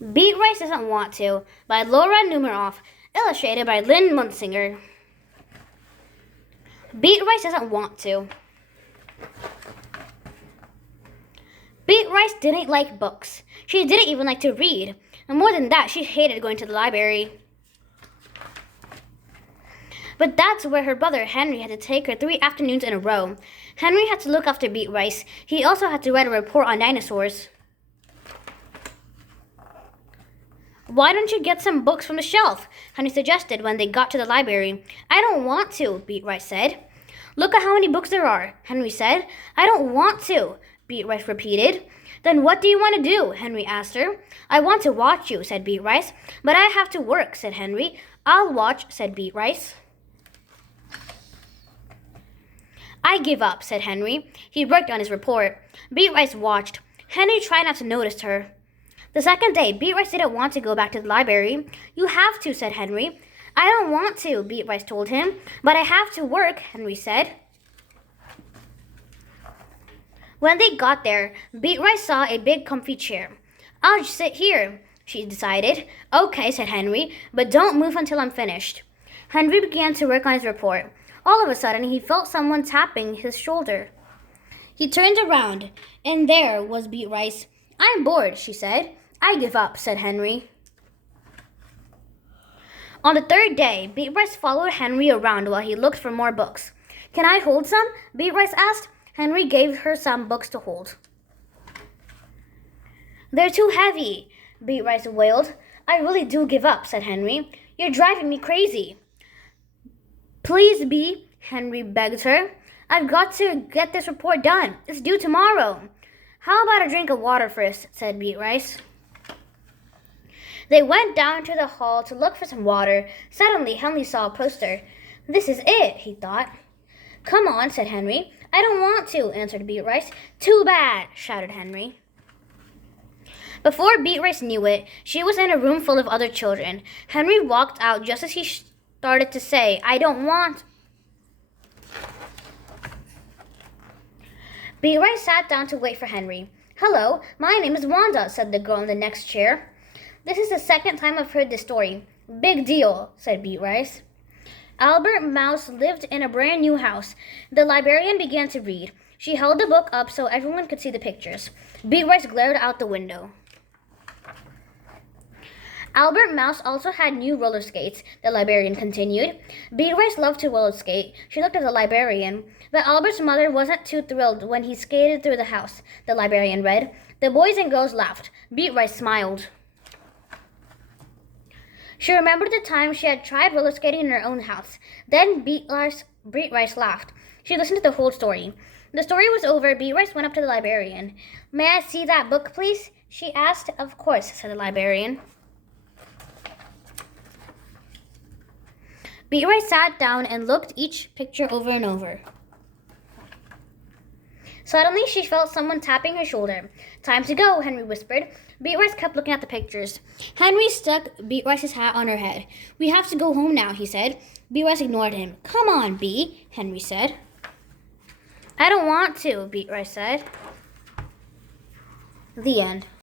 Beatrice Doesn't Want To by Laura Numeroff, illustrated by Lynn Munsinger. Beatrice doesn't want to. Beatrice didn't like books. She didn't even like to read. And more than that, she hated going to the library. But that's where her brother Henry had to take her 3 afternoons in a row. Henry had to look after Beatrice. He also had to write a report on dinosaurs. Why don't you get some books from the shelf? Henry suggested when they got to the library. I don't want to, Beatrice said. Look at how many books there are, Henry said. I don't want to, Beatrice repeated. Then what do you want to do? Henry asked her. I want to watch you, said Beatrice. But I have to work, said Henry. I'll watch, said Beatrice. I give up, said Henry. He worked on his report. Beatrice watched. Henry tried not to notice her. The second day, Beatrice didn't want to go back to the library. You have to, said Henry. I don't want to, Beatrice told him. But I have to work, Henry said. When they got there, Beatrice saw a big comfy chair. I'll just sit here, she decided. Okay, said Henry, but don't move until I'm finished. Henry began to work on his report. All of a sudden, he felt someone tapping his shoulder. He turned around, and there was Beatrice. I'm bored, she said. I give up, said Henry. On the third day, Beatrice followed Henry around while he looked for more books. Can I hold some? Beatrice asked. Henry gave her some books to hold. They're too heavy, Beatrice wailed. I really do give up, said Henry. You're driving me crazy. Please, Bea, Henry begged her. I've got to get this report done. It's due tomorrow. How about a drink of water first, said Beatrice. They went down to the hall to look for some water. Suddenly, Henry saw a poster. This is it, he thought. Come on, said Henry. I don't want to, answered Beatrice. Too bad, shouted Henry. Before Beatrice knew it, she was in a room full of other children. Henry walked out just as he started to say, I don't want. Beatrice sat down to wait for Henry. Hello, my name is Wanda, said the girl in the next chair. This is the second time I've heard this story. Big deal, said Beatrice. Albert Mouse lived in a brand new house. The librarian began to read. She held the book up so everyone could see the pictures. Beatrice glared out the window. Albert Mouse also had new roller skates, the librarian continued. Beatrice loved to roller skate. She looked at the librarian. But Albert's mother wasn't too thrilled when he skated through the house, the librarian read. The boys and girls laughed. Beatrice smiled. She remembered the time she had tried roller skating in her own house. Then Beatrice laughed. She listened to the whole story. The story was over. Beatrice went up to the librarian. May I see that book, please? She asked. Of course, said the librarian. Beatrice sat down and looked each picture over and over. Suddenly, she felt someone tapping her shoulder. Time to go, Henry whispered. Beatrice kept looking at the pictures. Henry stuck Beatrice's hat on her head. We have to go home now, he said. Beatrice ignored him. Come on, Bea, Henry said. I don't want to, Beatrice said. The end.